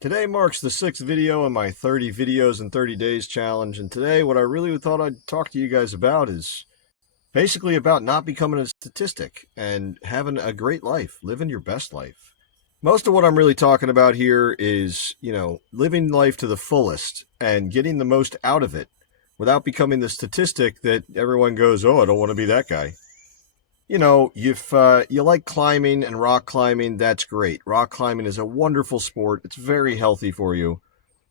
Today marks the sixth video in my 30 videos in 30 days challenge, and today what I really thought I'd talk to you guys about is basically about not becoming a statistic and having a great life, living your best life. Most of what I'm really talking about here is, living life to the fullest and getting the most out of it without becoming the statistic that everyone goes, oh, I don't want to be that guy. If you like climbing and rock climbing, that's great. Rock climbing is a wonderful sport. It's very healthy for you.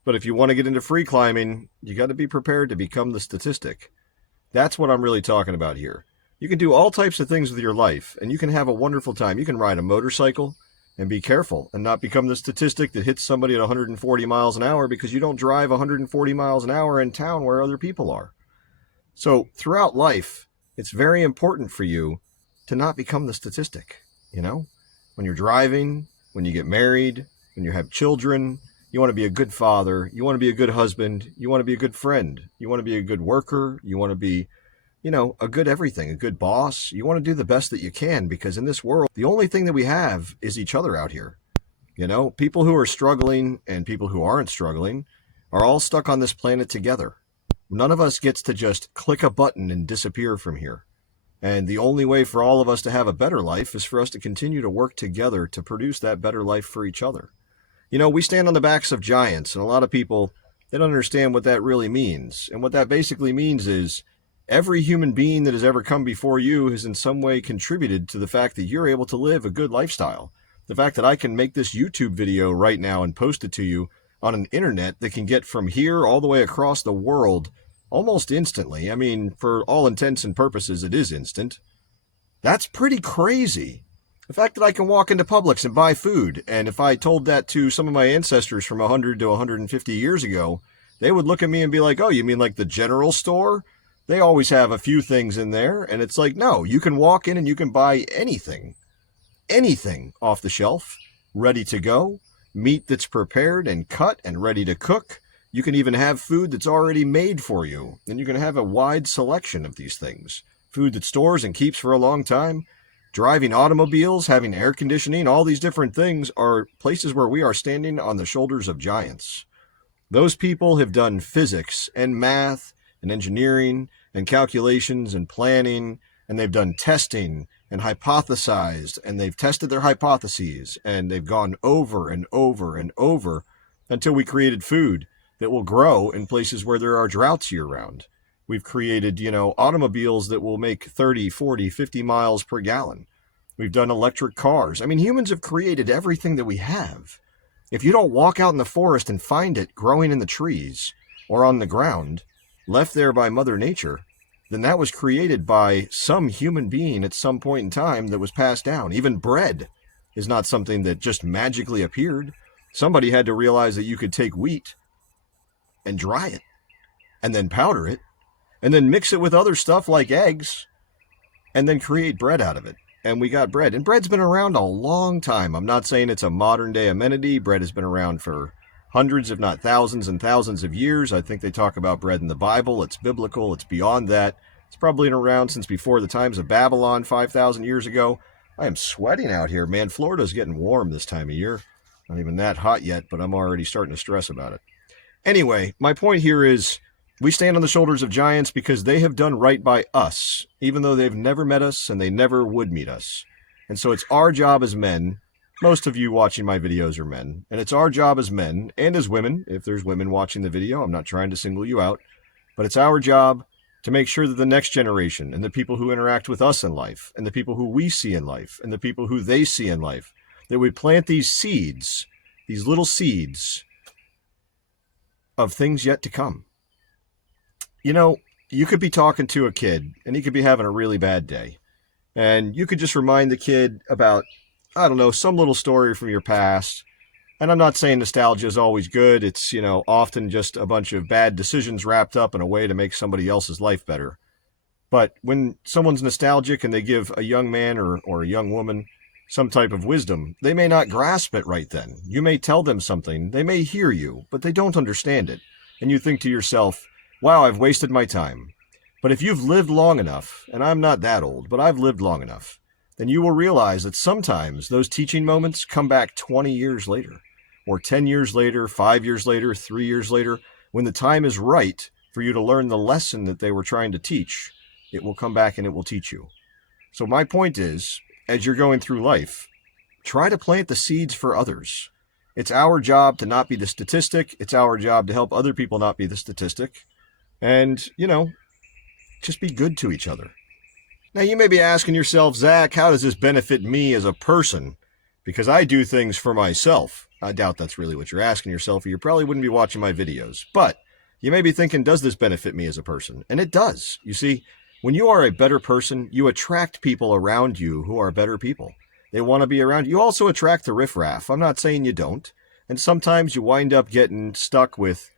But if you want to get into free climbing, you got to be prepared to become the statistic. That's what I'm really talking about here. You can do all types of things with your life, and you can have a wonderful time. You can ride a motorcycle and be careful and not become the statistic that hits somebody at 140 miles an hour because you don't drive 140 miles an hour in town where other people are. So throughout life, it's very important for you to not become the statistic. When you're driving, when you get married, when you have children, you want to be a good father, you want to be a good husband, you want to be a good friend, you want to be a good worker, you want to be, a good everything, a good boss. You want to do the best that you can, because in this world, the only thing that we have is each other out here. People who are struggling and people who aren't struggling are all stuck on this planet together. None of us gets to just click a button and disappear from here. And the only way for all of us to have a better life is for us to continue to work together to produce that better life for each other. We stand on the backs of giants, and a lot of people, they don't understand what that really means. And what that basically means is every human being that has ever come before you has in some way contributed to the fact that you're able to live a good lifestyle. The fact that I can make this YouTube video right now and post it to you on an internet that can get from here all the way across the world almost instantly. I mean, for all intents and purposes, it is instant. That's pretty crazy. The fact that I can walk into Publix and buy food, and if I told that to some of my ancestors from 100 to 150 years ago, they would look at me and be like, oh, you mean like the general store? They always have a few things in there, and it's like, no, you can walk in and you can buy anything off the shelf, ready to go, meat that's prepared and cut and ready to cook. You can even have food that's already made for you, and you can have a wide selection of these things. Food that stores and keeps for a long time, driving automobiles, having air conditioning, all these different things are places where we are standing on the shoulders of giants. Those people have done physics and math and engineering and calculations and planning, and they've done testing and hypothesized, and they've tested their hypotheses, and they've gone over and over and over until we created food that will grow in places where there are droughts year-round. We've created, automobiles that will make 30, 40, 50 miles per gallon. We've done electric cars. I mean, humans have created everything that we have. If you don't walk out in the forest and find it growing in the trees or on the ground, left there by Mother Nature, then that was created by some human being at some point in time that was passed down. Even bread is not something that just magically appeared. Somebody had to realize that you could take wheat and dry it, and then powder it, and then mix it with other stuff like eggs, and then create bread out of it. And we got bread. And bread's been around a long time. I'm not saying it's a modern day amenity. Bread has been around for hundreds, if not thousands and thousands of years. I think they talk about bread in the Bible. It's biblical. It's beyond that. It's probably been around since before the times of Babylon 5,000 years ago. I am sweating out here, man. Florida's getting warm this time of year. Not even that hot yet, but I'm already starting to stress about it. Anyway, my point here is we stand on the shoulders of giants because they have done right by us, even though they've never met us and they never would meet us. And so it's our job as men, most of you watching my videos are men, and it's our job as men and as women, if there's women watching the video, I'm not trying to single you out, but it's our job to make sure that the next generation and the people who interact with us in life and the people who we see in life and the people who they see in life, that we plant these seeds, these little seeds of things yet to come. You could be talking to a kid and he could be having a really bad day. And you could just remind the kid about, I don't know, some little story from your past. And I'm not saying nostalgia is always good. It's, often just a bunch of bad decisions wrapped up in a way to make somebody else's life better. But when someone's nostalgic and they give a young man or a young woman some type of wisdom, they may not grasp it right then. You may tell them something, they may hear you, but they don't understand it. And you think to yourself, wow, I've wasted my time. But if you've lived long enough, and I'm not that old, but I've lived long enough, then you will realize that sometimes those teaching moments come back 20 years later. or 10 years later, 5 years later, 3 years later, when the time is right for you to learn the lesson that they were trying to teach, it will come back and it will teach you. So my point is, as you're going through life, try to plant the seeds for others. It's our job to not be the statistic. It's our job to help other people not be the statistic. And, just be good to each other. Now, you may be asking yourself, Zach, how does this benefit me as a person? Because I do things for myself. I doubt that's really what you're asking yourself, or you probably wouldn't be watching my videos. But you may be thinking, does this benefit me as a person? And it does. You see, when you are a better person, you attract people around you who are better people. They want to be around you. You also attract the riffraff. I'm not saying you don't. And sometimes you wind up getting stuck with,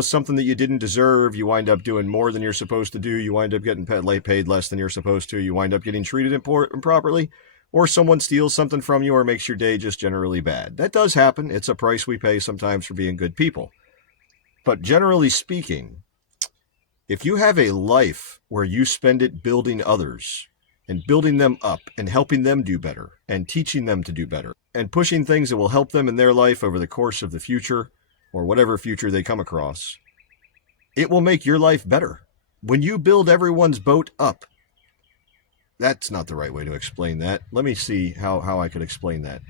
something that you didn't deserve. You wind up doing more than you're supposed to do. You wind up getting paid less than you're supposed to. You wind up getting treated improperly. Or someone steals something from you or makes your day just generally bad. That does happen. It's a price we pay sometimes for being good people. But generally speaking, if you have a life where you spend it building others and building them up and helping them do better and teaching them to do better and pushing things that will help them in their life over the course of the future or whatever future they come across, it will make your life better. When you build everyone's boat up, that's not the right way to explain that. Let me see how I could explain that.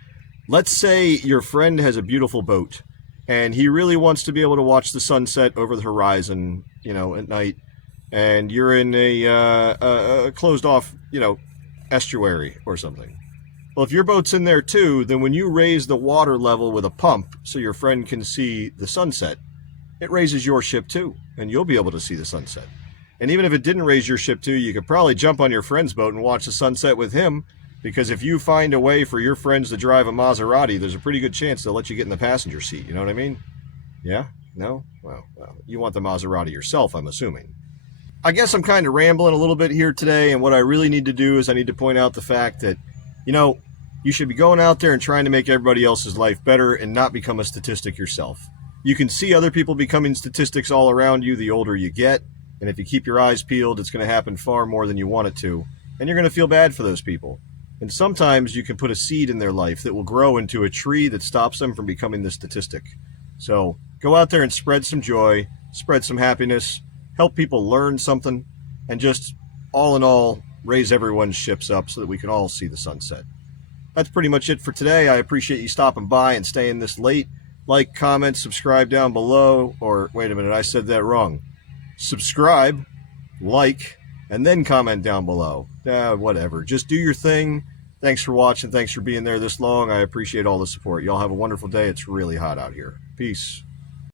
Let's say your friend has a beautiful boat and he really wants to be able to watch the sunset over the horizon, at night, and you're in a closed off, estuary or something. Well, if your boat's in there too, then when you raise the water level with a pump so your friend can see the sunset, it raises your ship too, and you'll be able to see the sunset. And even if it didn't raise your ship too, you could probably jump on your friend's boat and watch the sunset with him, because if you find a way for your friends to drive a Maserati, there's a pretty good chance they'll let you get in the passenger seat. You know what I mean? Yeah? No? Well, you want the Maserati yourself, I'm assuming. I guess I'm kind of rambling a little bit here today, and what I really need to do is I need to point out the fact that, you should be going out there and trying to make everybody else's life better and not become a statistic yourself. You can see other people becoming statistics all around you the older you get, and if you keep your eyes peeled, it's going to happen far more than you want it to, and you're going to feel bad for those people. And sometimes you can put a seed in their life that will grow into a tree that stops them from becoming the statistic. So go out there and spread some joy, spread some happiness, help people learn something, and just, all in all, raise everyone's ships up so that we can all see the sunset. That's pretty much it for today. I appreciate you stopping by and staying this late. Like, comment, subscribe down below, or wait a minute, I said that wrong. Subscribe, like, and then comment down below. Whatever. Just do your thing. Thanks for watching. Thanks for being there this long. I appreciate all the support. Y'all have a wonderful day. It's really hot out here. Peace.